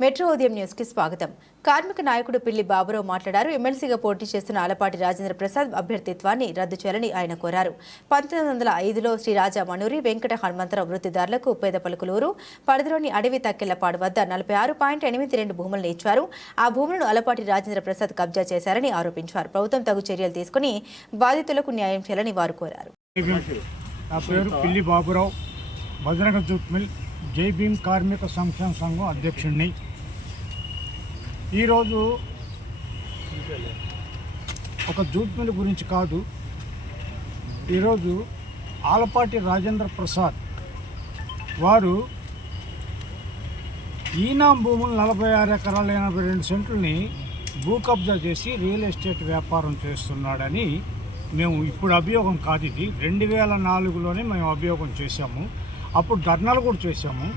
Metro ఉదయం న్యూస్కి స్వాగతం. కార్మిక నాయకుడు పిల్లి బాబురావు మాట్లాడారు. ఎమ్మెల్సీగా పోటీ చేస్తున్న ఆలపాటి రాజేంద్ర ప్రసాద్ అభ్యర్థిత్వాన్ని రద్దు చేయాలని ఆయన కోరారు. పంతొమ్మిది వందల ఐదులో శ్రీ రాజా మనూరి వెంకట హనుమంతరావు వృత్తిదారులకు పేద పలుకులూరు పరిధిలోని అడవి తక్కెళ్ళపాడు వద్ద నలభై ఆరు పాయింట్ ఎనిమిది రెండు భూములను ఇచ్చారు. ఆ భూములను అలపాటి రాజేంద్ర ప్రసాద్ కబ్జా చేశారని ఆరోపించారు. ప్రభుత్వం తగు చర్యలు తీసుకుని బాధితులకు న్యాయం చేయాలని వారు కోరారు. నా పేరు పిల్లి బాబురావు. బజరంగ జూట్ మిల్ జై భీమ్ కార్మిక సంక్షేమ సంఘం అధ్యక్షుడిని. ఈరోజు ఒక జూట్ మిల్ గురించి కాదు. ఈరోజు ఆలపాటి రాజేంద్ర ప్రసాద్ వారు ఈనాం భూములు నలభై ఆరు ఎకరాల ఎనభై రెండు సెంట్లని భూ కబ్జా చేసి రియల్ ఎస్టేట్ వ్యాపారం చేస్తున్నాడని మేము ఇప్పుడు అభియోగం కాదు ఇది. రెండు వేల నాలుగులోనే మేము అభియోగం చేశాము. అప్పుడు ధర్నాలు కూడా చేశాము.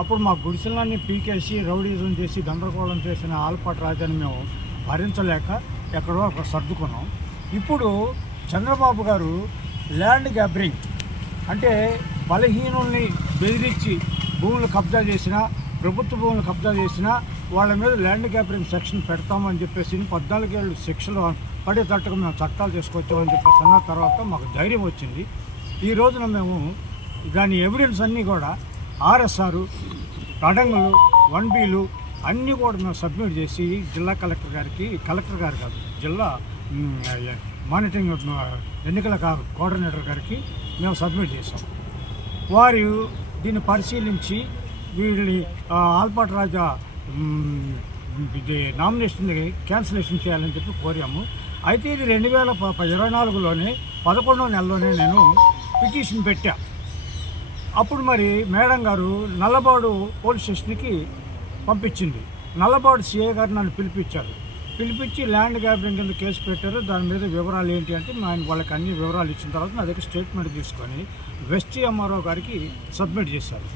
అప్పుడు మా గుడిసెలన్నీ పీకేసి రౌడీజం చేసి గందరగోళం చేసిన ఆల్పాటి రాజాని మేము భరించలేక ఎక్కడో అక్కడ సర్దుకున్నాం. ఇప్పుడు చంద్రబాబు గారు ల్యాండ్ గ్యాబరింగ్ అంటే బలహీనుల్ని బెదిరించి భూములు కబ్జా చేసిన ప్రభుత్వ భూములు కబ్జా చేసిన వాళ్ళ మీద ల్యాండ్ గ్యాపరింగ్ సెక్షన్ పెడతామని చెప్పేసి పద్నాలుగేళ్ళు శిక్షలు పడేటట్టుగా మేము చట్టాలు తీసుకొచ్చామని చెప్పేసి అన్న తర్వాత మాకు ధైర్యం వచ్చింది. ఈ రోజున మేము దాని ఎవిడెన్స్ అన్నీ కూడా ఆర్ఎస్ఆర్ అడంగులు వన్ బీలు అన్నీ కూడా మేము సబ్మిట్ చేసి జిల్లా కలెక్టర్ గారికి కలెక్టర్ గారు కాదు జిల్లా మానిటరింగ్ ఎన్నికల కోఆర్డినేటర్ గారికి మేము సబ్మిట్ చేసాం వారు దీన్ని పరిశీలించి వీళ్ళని ఆల్పాటి రాజా ఇది నామినేషన్ క్యాన్సిలేషన్ చేయాలని చెప్పి కోరాము. అయితే ఇది రెండు వేల ఇరవై నాలుగులోనే పదకొండవ నెలలోనే నేను పిటిషన్ పెట్టా. అప్పుడు మరి మేడం గారు నల్లబాడు పోలీస్ స్టేషన్కి పంపించింది. నల్లబాడు సిఏ గారు నన్ను పిలిపించారు. పిలిపించి ల్యాండ్ గ్యాబరింగ్ కింద కేసు పెట్టారు. దాని మీద వివరాలు ఏంటి అంటే ఆయన వాళ్ళకి అన్ని వివరాలు ఇచ్చిన తర్వాత నా దగ్గర స్టేట్మెంట్ తీసుకొని వెస్ట్ ఎంఆర్ఓ గారికి సబ్మిట్ చేశారు.